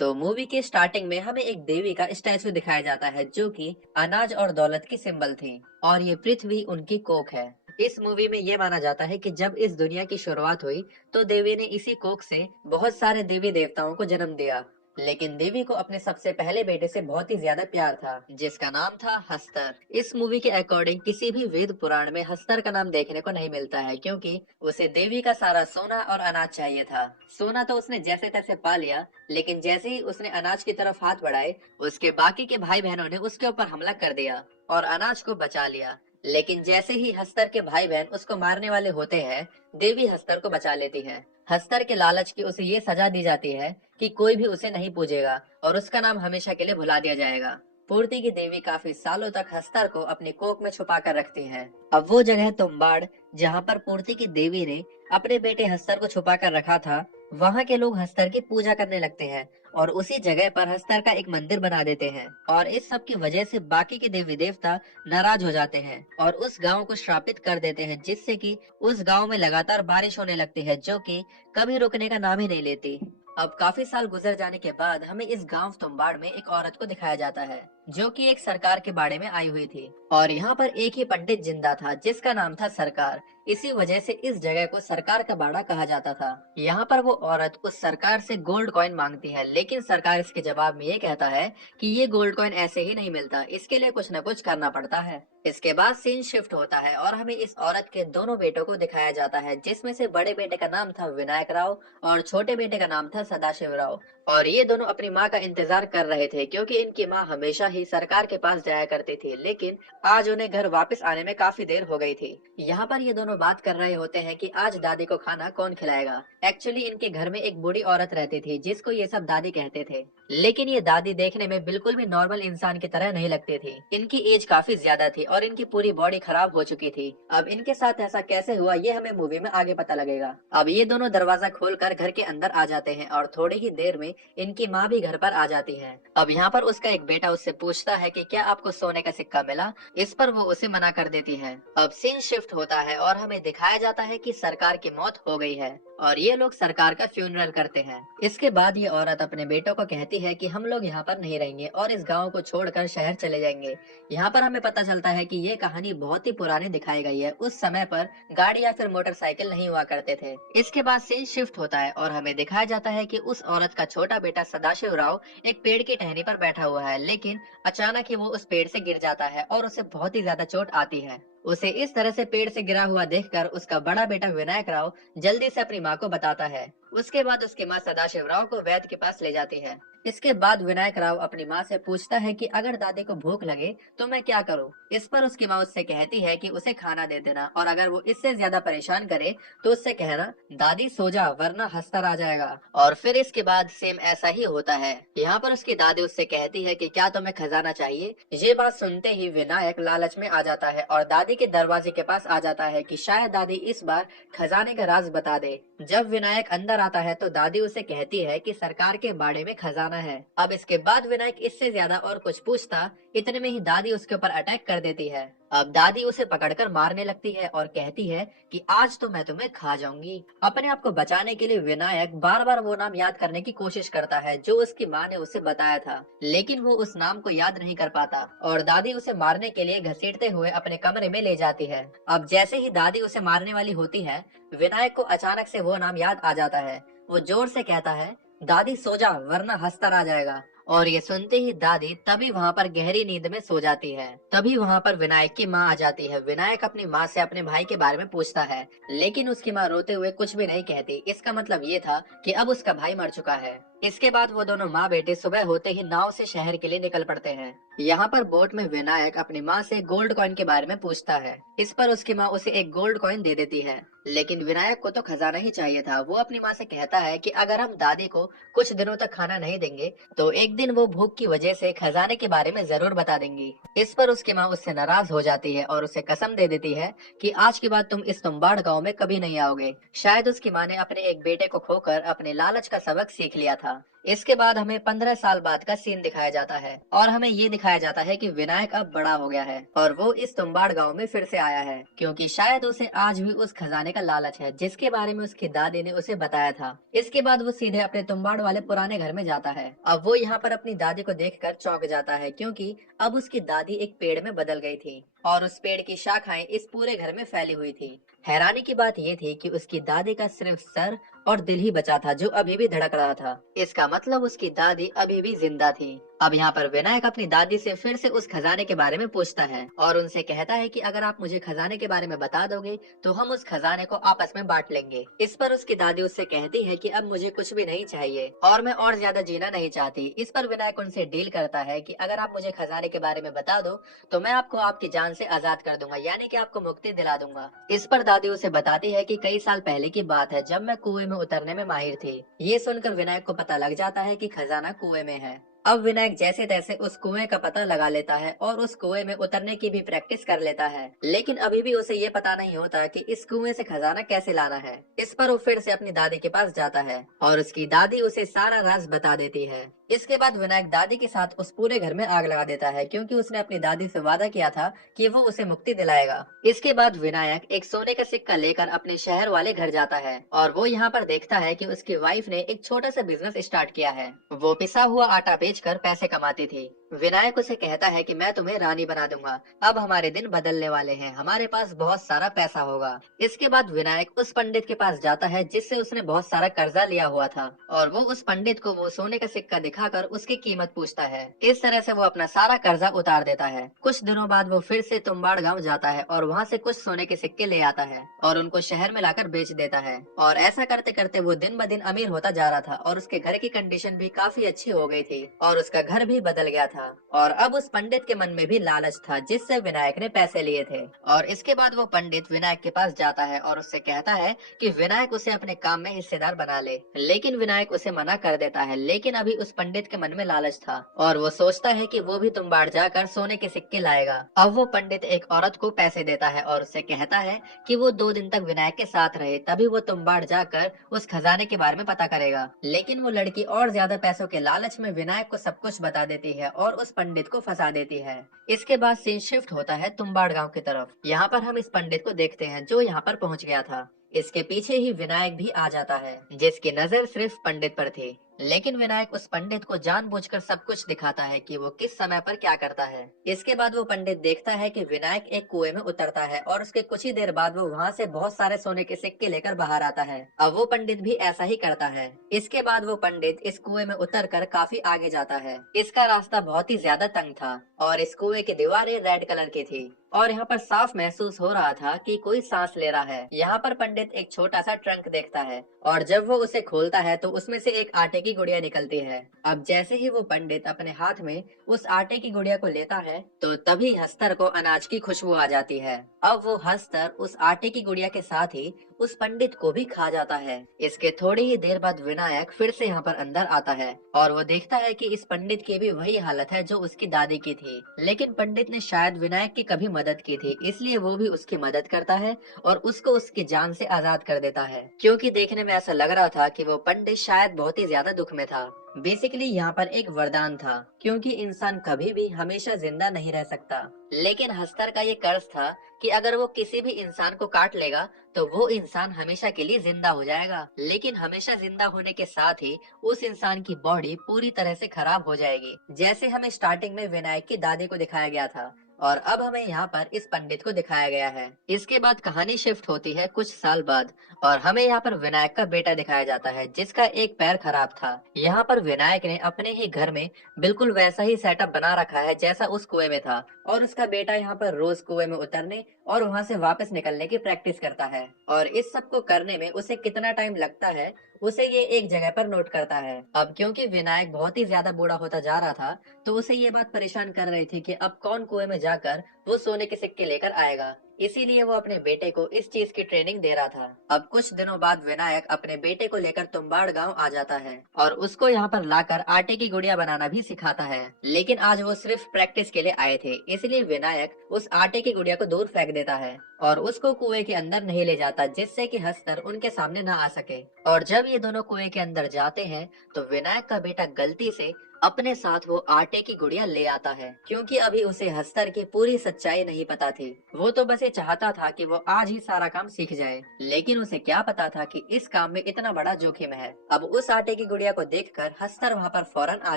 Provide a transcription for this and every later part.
तो मूवी के स्टार्टिंग में हमें एक देवी का स्टैचू दिखाया जाता है जो कि अनाज और दौलत की सिंबल थी और ये पृथ्वी उनकी कोख है। इस मूवी में ये माना जाता है कि जब इस दुनिया की शुरुआत हुई तो देवी ने इसी कोख से बहुत सारे देवी देवताओं को जन्म दिया। लेकिन देवी को अपने सबसे पहले बेटे से बहुत ही ज्यादा प्यार था जिसका नाम था हस्तर। इस मूवी के अकॉर्डिंग किसी भी वेद पुराण में हस्तर का नाम देखने को नहीं मिलता है क्योंकि उसे देवी का सारा सोना और अनाज चाहिए था। सोना तो उसने जैसे तैसे पा लिया, लेकिन जैसे ही उसने अनाज की तरफ हाथ बढ़ाए उसके बाकी के भाई बहनों ने उसके ऊपर हमला कर दिया और अनाज को बचा लिया। लेकिन जैसे ही हस्तर के भाई बहन उसको मारने वाले होते हैं, देवी हस्तर को बचा लेती है। हस्तर के लालच की उसे ये सजा दी जाती है कि कोई भी उसे नहीं पूजेगा और उसका नाम हमेशा के लिए भुला दिया जाएगा। पूर्ति की देवी काफी सालों तक हस्तर को अपने कोख में छुपा कर रखती है। अब वो जगह तुम्बाड़ जहाँ पर पूर्ति की देवी ने अपने बेटे हस्तर को छुपा कर रखा था, वहाँ के लोग हस्तर की पूजा करने लगते हैं और उसी जगह पर हस्तर का एक मंदिर बना देते हैं और इस सब की वजह से बाकी के देवी देवता नाराज हो जाते हैं और उस गांव को श्रापित कर देते हैं, जिससे कि उस गांव में लगातार बारिश होने लगती है जो कि कभी रुकने का नाम ही नहीं लेती। अब काफी साल गुजर जाने के बाद हमें इस गांव तुम्बाड़ में एक औरत को दिखाया जाता है जो कि एक सरकार के बाड़े में आई हुई थी और यहाँ पर एक ही पंडित जिंदा था जिसका नाम था सरकार। इसी वजह से इस जगह को सरकार का बाड़ा कहा जाता था। यहाँ पर वो औरत उस सरकार से गोल्ड कॉइन मांगती है, लेकिन सरकार इसके जवाब में ये कहता है कि ये गोल्ड कॉइन ऐसे ही नहीं मिलता, इसके लिए कुछ न कुछ करना पड़ता है। इसके बाद सीन शिफ्ट होता है और हमें इस औरत के दोनों बेटों को दिखाया जाता है, जिसमें से बड़े बेटे का नाम था विनायक राव और छोटे बेटे का नाम था सदाशिव राव। और ये दोनों अपनी माँ का इंतजार कर रहे थे क्योंकि इनकी माँ हमेशा ही सरकार के पास जाया करती थी, लेकिन आज उन्हें घर वापस आने में काफी देर हो गई थी। यहाँ पर ये दोनों बात कर रहे होते हैं कि आज दादी को खाना कौन खिलाएगा। एक्चुअली इनके घर में एक बूढ़ी औरत रहती थी जिसको ये सब दादी कहते थे, लेकिन ये दादी देखने में बिल्कुल भी नॉर्मल इंसान की तरह नहीं लगती थी। इनकी एज काफी ज्यादा थी और इनकी पूरी बॉडी खराब हो चुकी थी। अब इनके साथ ऐसा कैसे हुआ ये हमें मूवी में आगे पता लगेगा। अब ये दोनों दरवाजा खोलकर घर के अंदर आ जाते हैं और थोड़ी ही देर में इनकी माँ भी घर पर आ जाती है। अब यहाँ पर उसका एक बेटा उससे पूछता है कि क्या आपको सोने का सिक्का मिला। इस पर वो उसे मना कर देती है। अब सीन शिफ्ट होता है और हमें दिखाया जाता है कि सरकार की मौत हो गई है और ये लोग सरकार का फ्यूनरल करते हैं। इसके बाद ये औरत अपने बेटों को कहती है कि हम लोग यहाँ पर नहीं रहेंगे और इस गांव को छोड़कर शहर चले जाएंगे। यहाँ पर हमें पता चलता है कि ये कहानी बहुत ही पुरानी दिखाई गई है। उस समय पर गाड़ी या फिर मोटरसाइकिल नहीं हुआ करते थे। इसके बाद सीन शिफ्ट होता है और हमें दिखाया जाता है कि उस औरत का छोटा बेटा सदाशिव राव एक पेड़ की टहनी पर बैठा हुआ है, लेकिन अचानक ही वो उस पेड़ से गिर जाता है और उसे बहुत ही ज्यादा चोट आती है। उसे इस तरह से पेड़ से गिरा हुआ देखकर उसका बड़ा बेटा विनायक राव जल्दी से अपनी माँ को बताता है। उसके बाद उसकी माँ सदाशिव राव को वैद्य के पास ले जाती है। इसके बाद विनायक राव अपनी माँ से पूछता है कि अगर दादी को भूख लगे तो मैं क्या करूँ। इस पर उसकी माँ उससे कहती है कि उसे खाना दे देना और अगर वो इससे ज्यादा परेशान करे तो उससे कहना दादी सो जा वरना हस्तर आ जाएगा। और फिर इसके बाद सेम ऐसा ही होता है। यहाँ पर उसकी दादी उससे कहती है कि क्या तुम्हें खजाना चाहिए। ये बात सुनते ही विनायक लालच में आ जाता है और दादी के दरवाजे के पास आ जाता है कि शायद दादी इस बार खजाने का राज बता दे। जब विनायक अंदर आता है तो दादी उसे कहती है कि सरकार के बाड़े में खजाना है। अब इसके बाद विनायक इससे ज्यादा और कुछ पूछता, इतने में ही दादी उसके ऊपर अटैक कर देती है। अब दादी उसे पकड़कर मारने लगती है और कहती है कि आज तो मैं तुम्हें खा जाऊंगी। अपने आप को बचाने के लिए विनायक बार बार वो नाम याद करने की कोशिश करता है जो उसकी माँ ने उसे बताया था, लेकिन वो उस नाम को याद नहीं कर पाता और दादी उसे मारने के लिए घसीटते हुए अपने कमरे में ले जाती है। अब जैसे ही दादी उसे मारने वाली होती है, विनायक को अचानक से वो नाम याद आ जाता है। वो जोर से कहता है दादी सो जा वरना हस्तर आ जाएगा। और ये सुनते ही दादी तभी वहाँ पर गहरी नींद में सो जाती है। तभी वहाँ पर विनायक की माँ आ जाती है। विनायक अपनी माँ से अपने भाई के बारे में पूछता है, लेकिन उसकी माँ रोते हुए कुछ भी नहीं कहती। इसका मतलब ये था कि अब उसका भाई मर चुका है। इसके बाद वो दोनों माँ बेटे सुबह होते ही नाव से शहर के लिए निकल पड़ते हैं। यहाँ पर बोट में विनायक अपनी माँ से गोल्ड कॉइन के बारे में पूछता है। इस पर उसकी माँ उसे एक गोल्ड कॉइन दे देती है, लेकिन विनायक को तो खजाना ही चाहिए था। वो अपनी माँ से कहता है कि अगर हम दादी को कुछ दिनों तक खाना नहीं देंगे तो एक दिन वो भूख की वजह से खजाने के बारे में जरूर बता देंगी। इस पर उसकी माँ उससे नाराज हो जाती है और उसे कसम दे देती है कि आज के बाद तुम इस तुम्बाड़ गांव में कभी नहीं आओगे। शायद उसकी माँ ने अपने एक बेटे को खोकर अपने लालच का सबक सीख लिया था। था। इसके बाद हमें 15 साल बाद का सीन दिखाया जाता है और हमें ये दिखाया जाता है कि विनायक अब बड़ा हो गया है और वो इस तुम्बाड़ गांव में फिर से आया है, क्योंकि शायद उसे आज भी उस खजाने का लालच है जिसके बारे में उसकी दादी ने उसे बताया था। इसके बाद वो सीधे अपने तुम्बाड़ वाले पुराने घर में जाता है। अब वो यहाँ पर अपनी दादी को देखकर चौंक जाता है, क्योंकि अब उसकी दादी एक पेड़ में बदल गई थी और उस पेड़ की शाखाएं इस पूरे घर में फैली हुई थी। हैरानी की बात यह थी कि उसकी दादी का सिर्फ सर और दिल ही बचा था जो अभी भी धड़क रहा था। इसका मतलब उसकी दादी अभी भी जिंदा थी। अब यहाँ पर विनायक अपनी दादी से फिर से उस खजाने के बारे में पूछता है और उनसे कहता है कि अगर आप मुझे खजाने के बारे में बता दोगे तो हम उस खजाने को आपस में बांट लेंगे। इस पर उसकी दादी उससे कहती है कि अब मुझे कुछ भी नहीं चाहिए और मैं और ज्यादा जीना नहीं चाहती। इस पर विनायक उनसे डील करता है कि अगर आप मुझे खजाने के बारे में बता दो तो मैं आपको आपकी जान से आजाद कर दूंगा, यानी कि आपको मुक्ति दिला दूंगा। इस पर दादी उसे बताती है कि कई साल पहले की बात है जब मैं कुएं में उतरने में माहिर थी। ये सुनकर विनायक को पता लग जाता है कि खजाना कुएं में है। अब विनायक जैसे तैसे उस कुएं का पता लगा लेता है और उस कुएं में उतरने की भी प्रैक्टिस कर लेता है, लेकिन अभी भी उसे ये पता नहीं होता कि इस कुएं से खजाना कैसे लाना है। इस पर वो फिर से अपनी दादी के पास जाता है और उसकी दादी उसे सारा राज बता देती है। इसके बाद विनायक दादी के साथ उस पूरे घर में आग लगा देता है, क्योंकि उसने अपनी दादी से वादा किया था कि वो उसे मुक्ति दिलाएगा। इसके बाद विनायक एक सोने का सिक्का लेकर अपने शहर वाले घर जाता है और वो यहाँ पर देखता है कि उसकी वाइफ ने एक छोटा सा बिजनेस स्टार्ट किया है। वो पिसा हुआ आटा बेचकर पैसे कमाती थी। विनायक उसे कहता है कि मैं तुम्हें रानी बना दूंगा, अब हमारे दिन बदलने वाले हैं, हमारे पास बहुत सारा पैसा होगा। इसके बाद विनायक उस पंडित के पास जाता है जिससे उसने बहुत सारा कर्जा लिया हुआ था और वो उस पंडित को वो सोने का सिक्का दिखाकर उसकी कीमत पूछता है। इस तरह से वो अपना सारा कर्जा उतार देता है। कुछ दिनों बाद वो फिर से तुम्बाड़ गांव जाता है और वहाँ से कुछ सोने के सिक्के ले आता है और उनको शहर में लाकर बेच देता है और ऐसा करते करते वो दिन ब दिन अमीर होता जा रहा था और उसके घर की कंडीशन भी काफी अच्छी हो गई थी और उसका घर भी बदल गया था। और अब उस पंडित के मन में भी लालच था जिससे विनायक ने पैसे लिए थे। और इसके बाद वो पंडित विनायक के पास जाता है और उससे कहता है कि विनायक उसे अपने काम में हिस्सेदार बना ले, लेकिन विनायक उसे मना कर देता है। लेकिन अभी उस पंडित के मन में लालच था और वो सोचता है कि वो भी तुम्बाड़ जाकर सोने के सिक्के लाएगा। अब वो पंडित एक औरत को पैसे देता है और उससे कहता है कि वो 2 दिन तक विनायक के साथ रहे, तभी वो तुम्बाड़ जाकर उस खजाने के बारे में पता करेगा। लेकिन वो लड़की और ज्यादा पैसों के लालच में विनायक को सब कुछ बता देती है और उस पंडित को फंसा देती है। इसके बाद सीन शिफ्ट होता है तुम्बाड़ गांव की तरफ। यहाँ पर हम इस पंडित को देखते हैं जो यहाँ पर पहुँच गया था। इसके पीछे ही विनायक भी आ जाता है जिसकी नजर सिर्फ पंडित पर थी, लेकिन विनायक उस पंडित को जानबूझकर सब कुछ दिखाता है कि वो किस समय पर क्या करता है। इसके बाद वो पंडित देखता है कि विनायक एक कुएं में उतरता है और उसके कुछ ही देर बाद वो वहाँ से बहुत सारे सोने के सिक्के लेकर बाहर आता है। अब वो पंडित भी ऐसा ही करता है। इसके बाद वो पंडित इस कुएं में उतरकर काफी आगे जाता है। इसका रास्ता बहुत ही ज्यादा तंग था और इस कुएं की दीवारें रेड कलर की थी और यहाँ पर साफ महसूस हो रहा था कि कोई सांस ले रहा है। यहाँ पर पंडित एक छोटा सा ट्रंक देखता है और जब वो उसे खोलता है तो उसमें से एक आटे की गुड़िया निकलती है। अब जैसे ही वो पंडित अपने हाथ में उस आटे की गुड़िया को लेता है तो तभी हस्तर को अनाज की खुशबू आ जाती है। अब वो हस्तर उस आटे की गुड़िया के साथ ही उस पंडित को भी खा जाता है। इसके थोड़ी ही देर बाद विनायक फिर से यहाँ पर अंदर आता है और वो देखता है कि इस पंडित की भी वही हालत है जो उसकी दादी की थी, लेकिन पंडित ने शायद विनायक की कभी मदद की थी, इसलिए वो भी उसकी मदद करता है और उसको उसकी जान से आजाद कर देता है, क्योंकि देखने में ऐसा लग रहा था कि वो पंडित शायद बहुत ही ज्यादा दुख में था। बेसिकली यहाँ पर एक वरदान था, क्योंकि इंसान कभी भी हमेशा जिंदा नहीं रह सकता, लेकिन हस्तर का ये कर्ज था कि अगर वो किसी भी इंसान को काट लेगा तो वो इंसान हमेशा के लिए जिंदा हो जाएगा, लेकिन हमेशा जिंदा होने के साथ ही उस इंसान की बॉडी पूरी तरह से खराब हो जाएगी, जैसे हमें स्टार्टिंग में विनायक की दादी को दिखाया गया था और अब हमें यहाँ पर इस पंडित को दिखाया गया है। इसके बाद कहानी शिफ्ट होती है कुछ साल बाद और हमें यहाँ पर विनायक का बेटा दिखाया जाता है जिसका एक पैर खराब था। यहाँ पर विनायक ने अपने ही घर में बिल्कुल वैसा ही सेटअप बना रखा है जैसा उस कुएं में था और उसका बेटा यहाँ पर रोज कुएं में उतरने और वहाँ से वापस निकलने की प्रैक्टिस करता है और इस सब को करने में उसे कितना टाइम लगता है उसे ये एक जगह पर नोट करता है। अब क्योंकि विनायक बहुत ही ज्यादा बूढ़ा होता जा रहा था तो उसे ये बात परेशान कर रही थी कि अब कौन कुएं में जाकर वो सोने के सिक्के लेकर आएगा। इसीलिए वो अपने बेटे को इस चीज की ट्रेनिंग दे रहा था। अब कुछ दिनों बाद विनायक अपने बेटे को लेकर तुम्बाड़ गांव आ जाता है और उसको यहाँ पर लाकर आटे की गुड़िया बनाना भी सिखाता है। लेकिन आज वो सिर्फ प्रैक्टिस के लिए आए थे, इसलिए विनायक उस आटे की गुड़िया को दूर फेंक देता है और उसको कुएं के अंदर नहीं ले जाता, जिससे कि हस्तर उनके सामने न आ सके। और जब ये दोनों कुएं के अंदर जाते हैं तो विनायक का बेटा गलती से अपने साथ वो आटे की गुड़िया ले आता है, क्योंकि अभी उसे हस्तर की पूरी सच्चाई नहीं पता थी। वो तो बस ये चाहता था कि वो आज ही सारा काम सीख जाए, लेकिन उसे क्या पता था कि इस काम में इतना बड़ा जोखिम है। अब उस आटे की गुड़िया को देखकर हस्तर वहाँ पर फौरन आ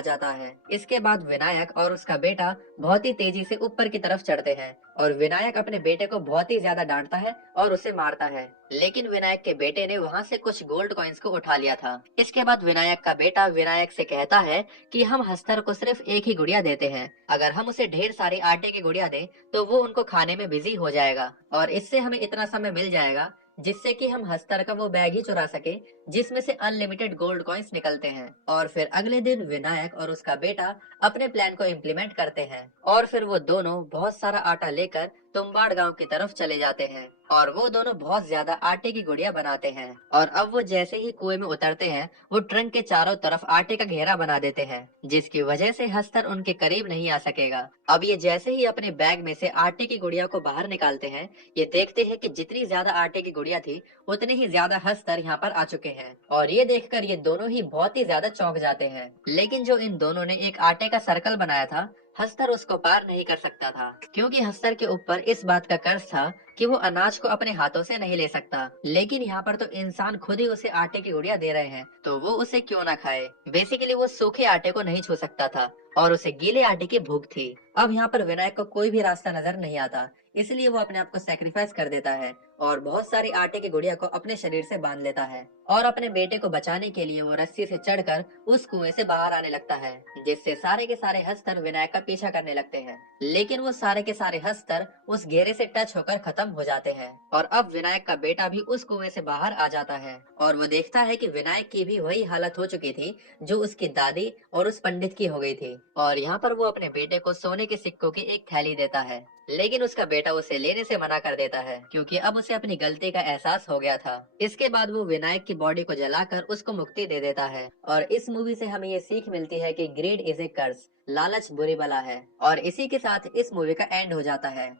जाता है। इसके बाद विनायक और उसका बेटा बहुत ही तेजी से ऊपर की तरफ चढ़ते हैं और विनायक अपने बेटे को बहुत ही ज्यादा डांटता है और उसे मारता है। लेकिन विनायक के बेटे ने वहाँ से कुछ गोल्ड कॉइन्स को उठा लिया था। इसके बाद विनायक का बेटा विनायक से कहता है कि हम हस्तर को सिर्फ एक ही गुड़िया देते हैं, अगर हम उसे ढेर सारी आटे की गुड़िया दें तो वो उनको खाने में बिजी हो जाएगा और इससे हमें इतना समय मिल जाएगा जिससे कि हम हस्तर का वो बैग ही चुरा सके जिसमें से अनलिमिटेड गोल्ड कॉइन्स निकलते हैं। और फिर अगले दिन विनायक और उसका बेटा अपने प्लान को इम्प्लीमेंट करते हैं और फिर वो दोनों बहुत सारा आटा लेकर तुम्बाड़ गांव की तरफ चले जाते हैं और वो दोनों बहुत ज्यादा आटे की गुड़िया बनाते हैं। और अब वो जैसे ही कुएं में उतरते हैं वो ट्रंक के चारों तरफ आटे का घेरा बना देते हैं, जिसकी वजह से हस्तर उनके करीब नहीं आ सकेगा। अब ये जैसे ही अपने बैग में से आटे की गुड़िया को बाहर निकालते हैं, ये देखते हैं कि जितनी ज्यादा आटे की गुड़िया थी उतनी ही ज्यादा हस्तर यहाँ पर आ चुके हैं। और ये देखकर ये दोनों ही बहुत ही ज्यादा चौंक जाते हैं। लेकिन जो इन दोनों ने एक आटे का सर्कल बनाया था, हस्तर उसको पार नहीं कर सकता था, क्योंकि हस्तर के ऊपर इस बात का कर्ज था कि वो अनाज को अपने हाथों से नहीं ले सकता। लेकिन यहाँ पर तो इंसान खुद ही उसे आटे की गुड़िया दे रहे हैं, तो वो उसे क्यों ना खाए। बेसिकली वो सूखे आटे को नहीं छू सकता था और उसे गीले आटे की भूख थी। अब यहाँ पर विनायक को कोई भी रास्ता नजर नहीं आता, इसलिए वो अपने आप को सेक्रीफाइस कर देता है और बहुत सारी आटे की गुड़िया को अपने शरीर से बांध लेता है और अपने बेटे को बचाने के लिए वो रस्सी से चढ़कर उस कुएं से बाहर आने लगता है, जिससे सारे के सारे हस्तर विनायक का पीछा करने लगते हैं। लेकिन वो सारे के सारे हस्तर उस घेरे से टच होकर खत्म हो जाते हैं और अब विनायक का बेटा भी उस कुएं से बाहर आ जाता है और वो देखता है कि विनायक की भी वही हालत हो चुकी थी जो उसकी दादी और उस पंडित की हो गई थी। और यहाँ पर वो अपने बेटे को सोने के सिक्कों की एक थैली देता है, लेकिन उसका बेटा उसे लेने से मना कर देता है, क्योंकि अब उसे अपनी गलती का एहसास हो गया था। इसके बाद वो विनायक की बॉडी को जलाकर उसको मुक्ति दे देता है। और इस मूवी से हमें ये सीख मिलती है कि ग्रीड इज ए कर्स, लालच बुरी बला है। और इसी के साथ इस मूवी का एंड हो जाता है।